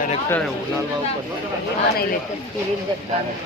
Director है वो लाल बाबू हाँ नहीं लेते सीरियल देखता नहीं।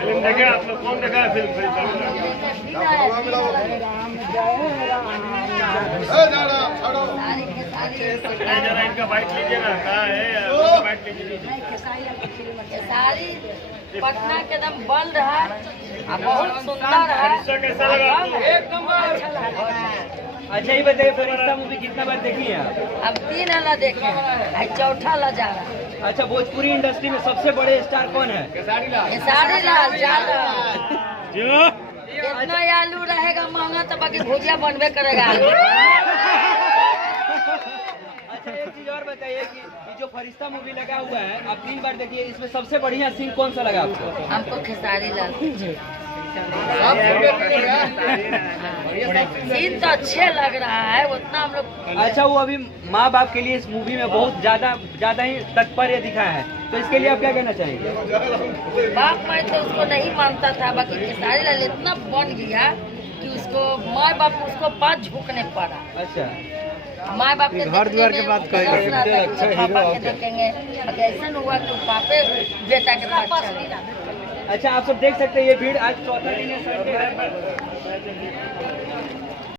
फिल्म देखे आप लोग? कौन देखा है फिल्म? जरा इनका बाइट लीजिए ना, कहाँ है बाइट लीजिए। सारी पटना के एकदम बन रहा है, बहुत सुंदर है। कैसा लगा आपको? एक नंबर। अच्छा ही बताइए, फरिश्ता मूवी कितना बार देखी है आप? अब 3 वाला देखे, चौथा ला जा रहा है। अच्छा, भोजपुरी इंडस्ट्री में सबसे बड़े स्टार कौन है? खेसारी लाल ज्यादा। कितना आलू रहेगा महंगा तो बाकी भुजिया बनबे करेगा। अच्छा, एक चीज और बताइए कि ये जो फरिश्ता मूवी लगा हुआ है, आप 3 बार देखिए, इसमें सबसे बढ़िया सीन कौन सा लगा आपको? हमको खेसारी लाल सीन तो अच्छे लग रहा है, उतना हम लोग। अच्छा, वो अभी माँ बाप के लिए इस मूवी में बहुत ज्यादा ही तत्पर्य दिखाया है, तो इसके लिए आप क्या कहना चाहेंगे? बाप मैं तो उसको नहीं मानता था, बाकी खेसारी लाल इतना बन गया कि उसको माँ बाप उसको पास झुकने पड़ा। अच्छा, माँ बाप के घर द्वार के बात कहेंगे, पापा के देखेंगे, ऐसा हुआ कि पापे बेटा के पास। अच्छा, आप सब देख सकते हैं ये भीड़ आज चौथा दिन है।